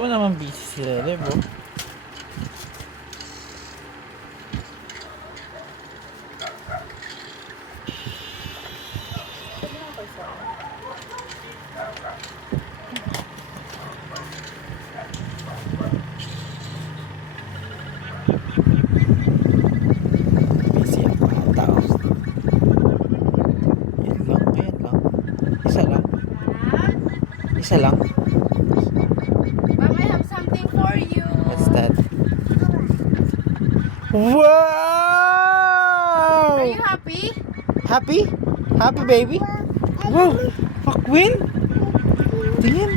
Gusto mo naman busy si Lele, bro. Busy ang mga tao. Yan lang, ayan lang. Isa lang. Isa lang. Mom, I have something for you. What's that? Are Wow! you happy? Happy? Happy, baby? Wow! McQueen? Tingin.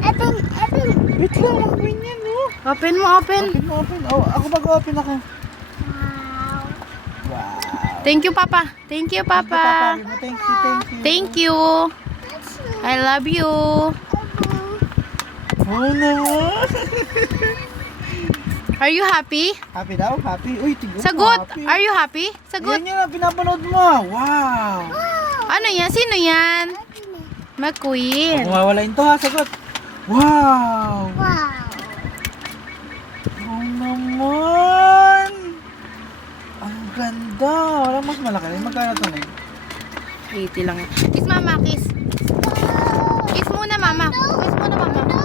Wait lang, McQueen yan, no? Open mo, open. Open mo, open. Oh, ako mag-open ako. Wow. Thank you, Papa. Thank you, Papa. Thank you, thank you. Thank you. I love you. Oh, naman. Are you happy? Happy daw? Happy? Uy, tignan mo, Sagot. happy. Are you happy? Sagot. Yan yun ang pinapanood mo. Wow. Ano yan? Sino yan? McQueen. Kung mawala ito ha, sagot. Wow. Oh, naman. Ang ganda. Walang mas malaki. Magkano ito na 80 lang. Kiss mama, kiss. Kiss muna mama. Kiss muna mama.